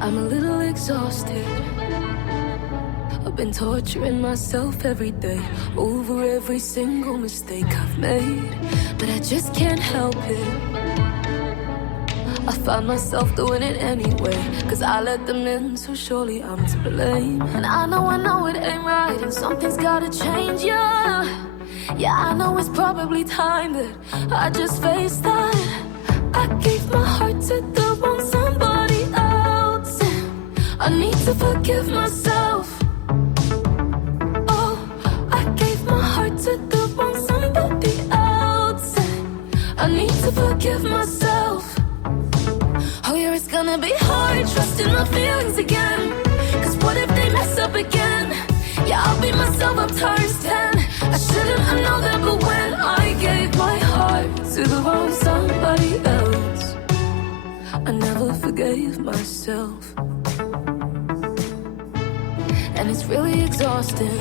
I'm a little exhausted. I've been torturing myself every day over every single mistake I've made, but I just can't help it. I find myself doing it anyway, 'cause I let them in, so surely I'm to blame. And I know it ain't right, and something's gotta change, yeah. Yeah, I know it's probably time that I just face that. I gave my heart to the wrong somebody else, and I need to forgive myself. Oh, I gave my heart to the wrong somebody else, and I need to forgive myself. Oh yeah, it's gonna be hard trusting my feelings again, 'cause what if they mess up again? Yeah, I'll beat myself up times 10. I shouldn't have known that, but when I gave my heart to the wrong somebody else, I never forgave myself. And it's really exhausting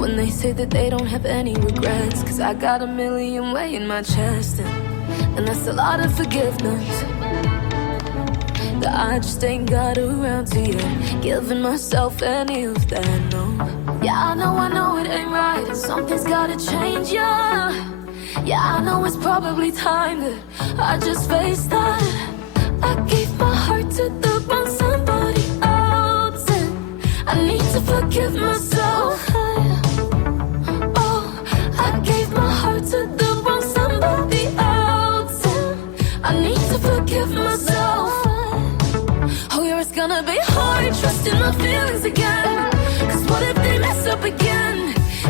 when they say that they don't have any regrets, 'cause I got a million way in my chest, and that's a lot of forgiveness that I just ain't got around to yet, giving myself any of that, no. Yeah, I know it ain't right, and something's gotta change, yeah. Yeah, I know it's probably time that I just face that. I gave my heart to the wrong somebody else, and I need to forgive myself. Oh, I gave my heart to the wrong somebody else, and I need to forgive myself. Oh yeah, it's gonna be hard trusting my feelings again, 'cause what if they mess up again?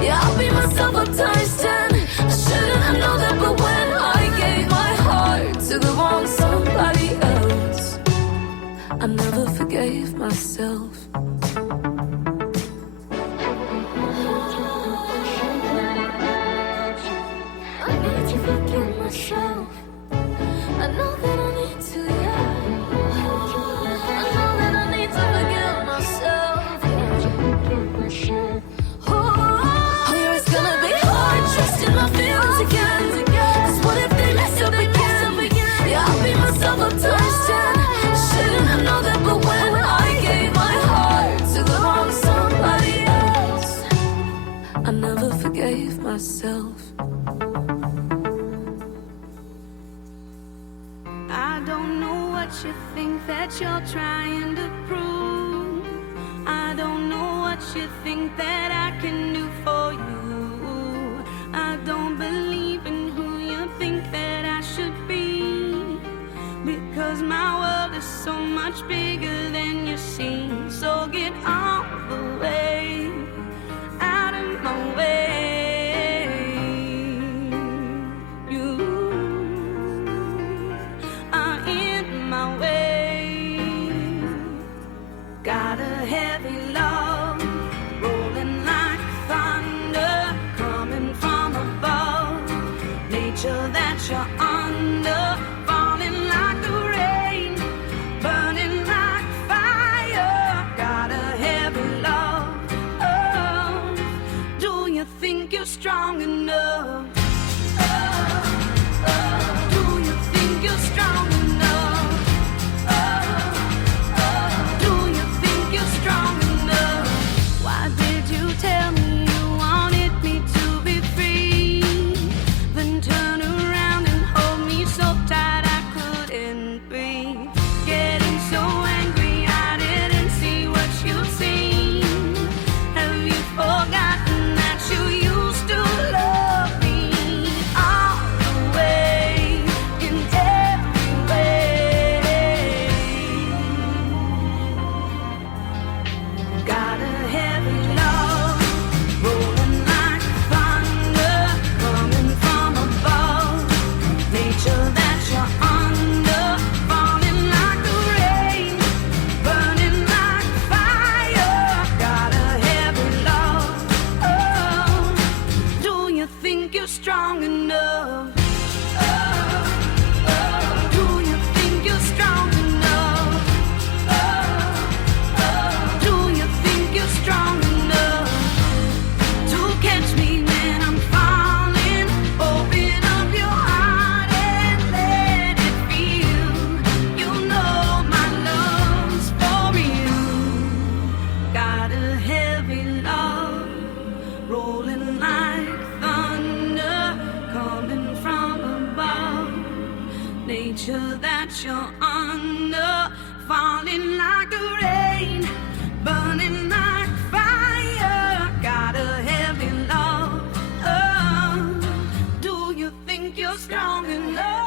Yeah, I'll beat myself up times 10. I shouldn't have known that, but when I gave my heart to the wrong somebody else, I never forgave myself. I need to forgive myself. I know that I need to, yeah. I know that I need to forgive myself. Oh, yeah, it's gonna be hard trusting my feelings again, 'cause what if they mess up again? Yeah, I'll beat myself up times 10. I shouldn't have known that, but when I gave my heart to the wrong somebody else, I never forgave myself. I don't know what you think that you're trying to prove. I don't know what you think that I can do for you. I don't believe in who you think that I should be, because my world is so much bigger than you seem. So get out of the way, out of my way. You are in my way. Got a heavy love rolling like thunder, coming from above. Nature that you're under, falling like the rain, burning like fire. Got a heavy love. Oh, do you think you're strong enough? Do you think you're strong enough? Do you think you're strong enough? you're under, falling like the rain, burning like fire. Got a heavy love. Oh, do you think you're strong enough?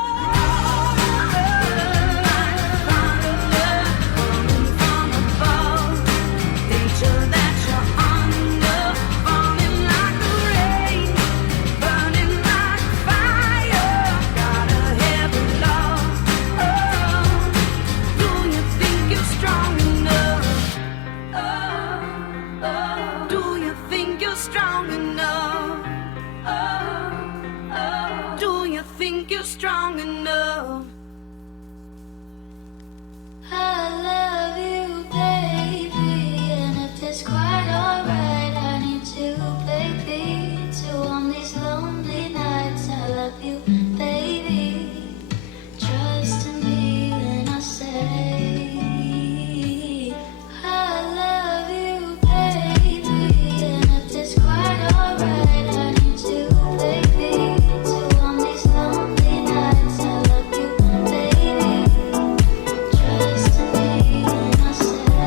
Strong enough. Do you think you're strong enough? I love you, baby, and if it's quite alright, I need you, baby, to on these lonely nights. I love you, baby. Trust in me when I say I love you, baby, and if it's quite alright, I need you, baby, to on these lonely nights. I love you, baby. Trust in me when I say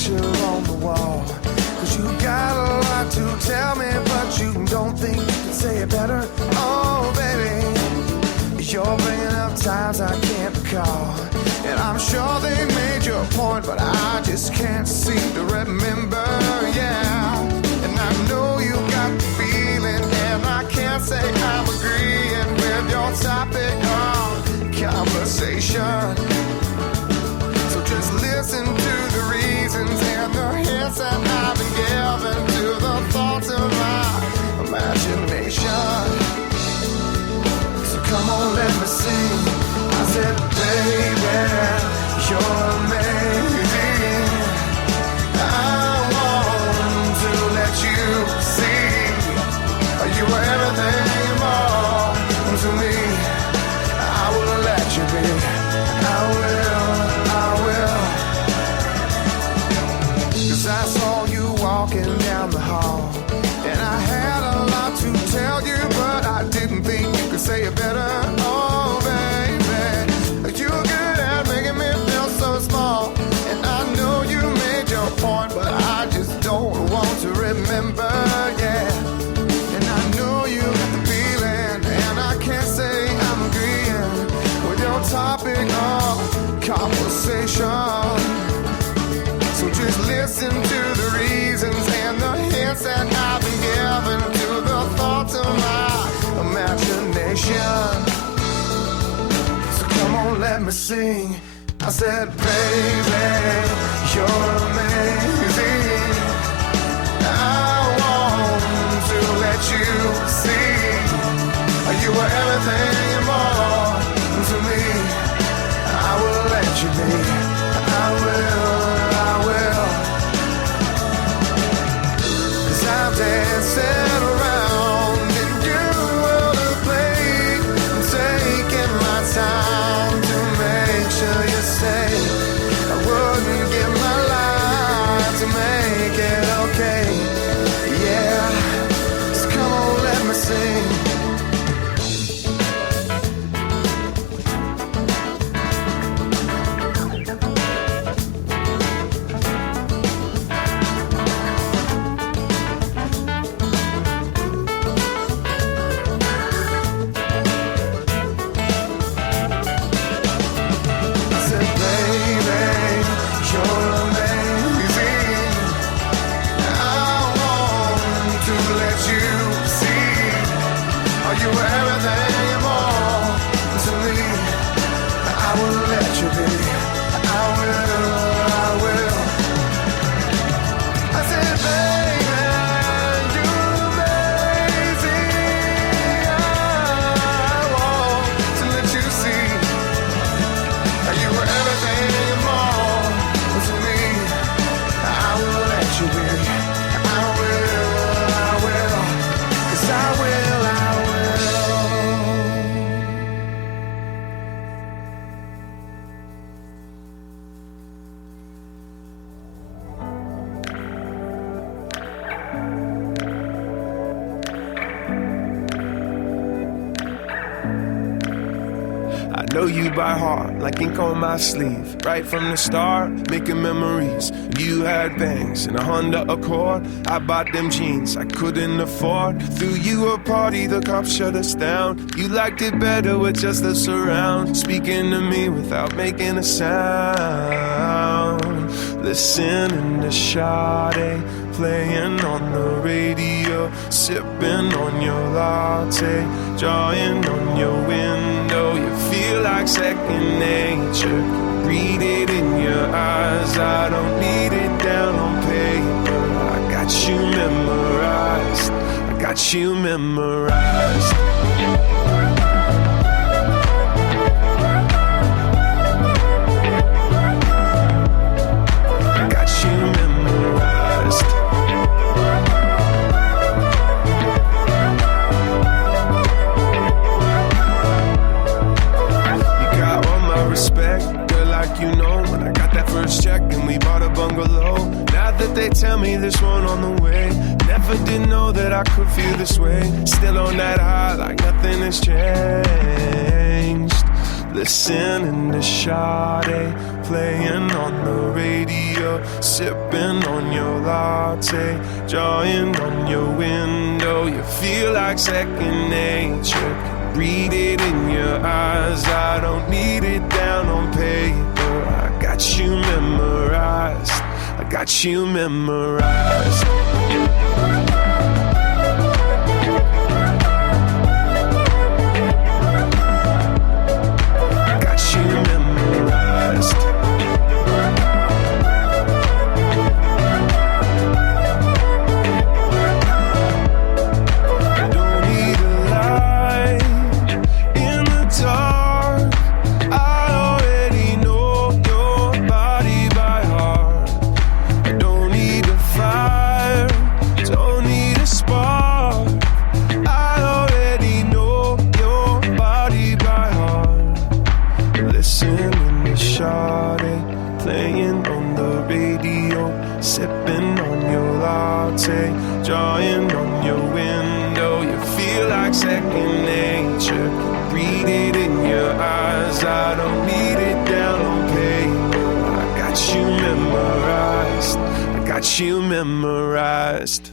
picture on the wall. 'Cause you got a lot to tell me, but you don't think you can say it better. Oh, baby, you're bringing up times I can't recall. And I'm sure they made your point, but I just can't seem to remember, yeah. And I know you got the feeling, and I can't say I'm agreeing with your topic of conversation. So just listen to the reasons and the hints that I've been given to the thoughts of my imagination. So come on, let me sing. I said, baby, you're amazing. I want to let you see you are everything and more to me. I will let you be. I imagination. So come on, let me sing. I said, baby, you're amazing. I want to let you see you are everything and more to me. I will let you be. I will. 'Cause I'm dancing around in your world of play, taking my time to make sure you stay. I wouldn't give my life to make it okay. Yeah, so come on, let me sing. I know you by heart, like ink on my sleeve. Right from the start, making memories. You had bangs and a Honda Accord. I bought them jeans I couldn't afford. Threw you a party, the cops shut us down. You liked it better with just us around. Speaking to me without making a sound. Listening to Sade, playing on the radio. Sipping on your latte, drawing on your window. You feel like second nature. Read it in your eyes. I don't need it down on paper. I got you memorized. I got you memorized. I got you memorized. Respect, girl, like you know, when I got that first check and we bought a bungalow. Now that they tell me there's one on the way, never did know that I could feel this way. Still on that high, like nothing has changed. Listening to Sade, playing on the radio. Sipping on your latte, drawing on your window. You feel like second nature. Read it in your eyes. I don't need it down on paper. I got you memorized. I got you memorized. I got you memorized. Drawing on your window, you feel like second nature. Read it in your eyes. I don't need it down on paper. I got you memorized. I got you memorized.